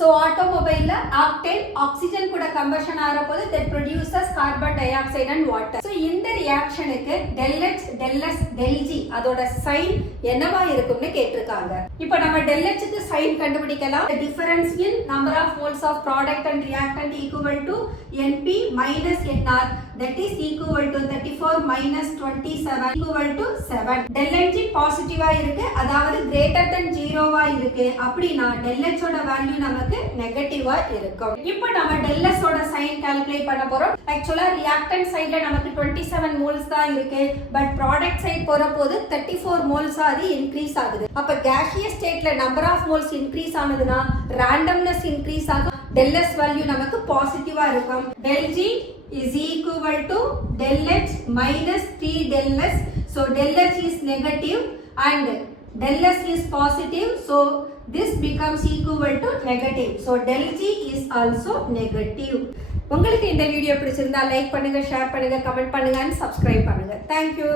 So automobile octane oxygen கூட combustion ஆறப்போது that produces carbon dioxide and water. So இந்த ரியாக்ஷனுக்கு del H, del S, del G அதோட sign என்னவா இருக்கும்னு கேட்டிருக்காங்க. இப்போ நம்ம del H க்கு சைன் கண்டுபிடிக்கலாம். The difference in number of moles of product and reactant equal to NP minus NR, that is equal to 34 minus 27 equal to 7. del H பாசிட்டிவா இருக்கு, அதாவது greater than 0வா இருக்கு. அப்படினா del H ஓட value நமக்கு நெகட்டிவா இருக்கும். இப்போ நம்ம del S ஓட சைன் கால்குலேட் பண்ண போறோம். ஆக்சுவலா ரியாக்டன்ட் சைடுல நமக்கு 27 மோல்ஸ் தான் இருக்கு, பட் ப்ராடக்ட் சைடு போறபோது 34 மோல்ஸ் அது இன்கிரீஸ் ஆகுது. அப்ப gaseous stateல number of moles இன்கிரீஸ் ஆனதுனா randomness இன்கிரீஸ் ஆகும். del S வேல்யூ நமக்கு பாசிட்டிவா இருக்கும். del G is equal to del H minus 3 del S. So del H is negative and del S is positive. So this becomes equal to negative. So del G is also negative. உங்களுக்கு இந்த video பிடிச்சிருந்தா like பண்ணுங்க, share பண்ணுங்க, comment பண்ணுங்க and subscribe பண்ணுங்க. Thank you.